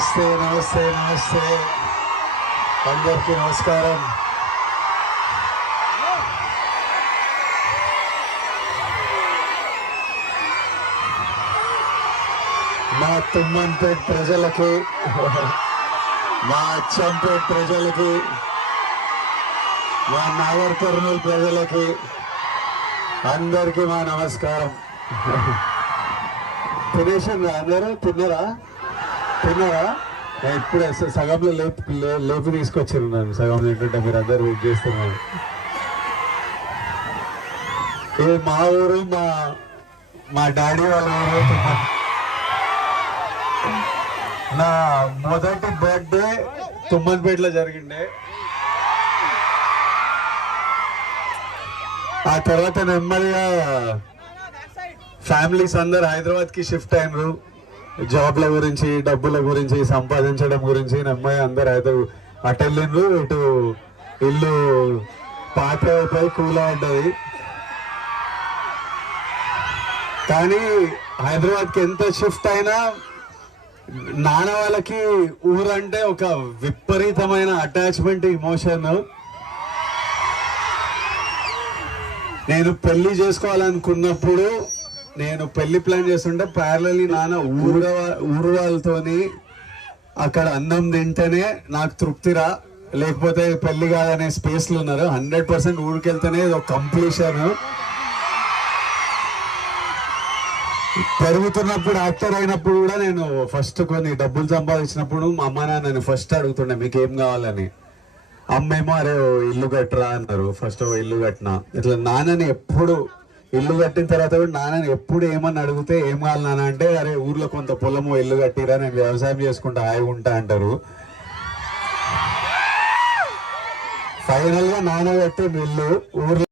నమస్తే నమస్తే నమస్తే అందరికీ నమస్కారం. మా తుమ్మన్పేట్ ప్రజలకి, మా అచ్చంపేట్ ప్రజలకి, మా నాగర్ కర్నూలు ప్రజలకి అందరికీ మా నమస్కారం. తినేసాను అందరూ తిన్నారా? ఇప్పుడే సగంలో లేపి తీసుకొచ్చారు నన్ను. సగం ఏంటంటే మీరు అందరు వెయిట్ చేస్తున్నారు. ఇది మా ఊరు, మా డాడీ వాళ్ళ ఊరు. నా మొదటి బర్త్డే తుమ్మన్పేటలో జరిగిండే. ఆ తర్వాత నెమ్మదిగా ఫ్యామిలీస్ అందరు హైదరాబాద్కి షిఫ్ట్ అయినరు. జాబ్ల గురించి, డబ్బుల గురించి, సంపాదించడం గురించి నెమ్మది అందరు అయితే అటు వెళ్ళిండ్రు. ఇటు ఇల్లు పాత అయిపోయి కూలబడ్డది. కానీ హైదరాబాద్కి ఎంత షిఫ్ట్ అయినా నాన్న వాళ్ళకి ఊరంటే ఒక విపరీతమైన అటాచ్మెంట్, ఇమోషన్. నేను పెళ్లి చేసుకోవాలనుకున్నప్పుడు, నేను పెళ్లి ప్లాన్ చేస్తుంటే ప్యారలీ నాన్న ఊరు వాళ్ళతోని అక్కడ అన్నం తింటేనే నాకు తృప్తిరా, లేకపోతే పెళ్లి కాదనే స్పేస్లు ఉన్నారు. 100% ఊరికి వెళ్తేనే ఒక కంప్లీషన్. పెరుగుతున్నప్పుడు, యాక్టర్ అయినప్పుడు కూడా నేను ఫస్ట్ కొన్ని డబ్బులు సంపాదించినప్పుడు మా అమ్మ నాన్న ఫస్ట్ అడుగుతుండే మీకు ఏం కావాలని. అమ్మేమో అరే ఇల్లు కట్టరా అన్నారు. ఫస్ట్ ఇల్లు కట్టినా. ఇట్లా నాన్నని ఎప్పుడు ఇల్లు కట్టిన తర్వాత కూడా నాన్నని ఎప్పుడు ఏమని అడిగితే ఏం కావాలి నాన్న అంటే అరే ఊర్లో కొంత పొలము ఇల్లు కట్టిరా, నేను వ్యవసాయం చేసుకుంటా హాయిగా ఉంటా అంటారు. ఫైనల్ గా నాన్న కట్టే ఇల్లు ఊర్లో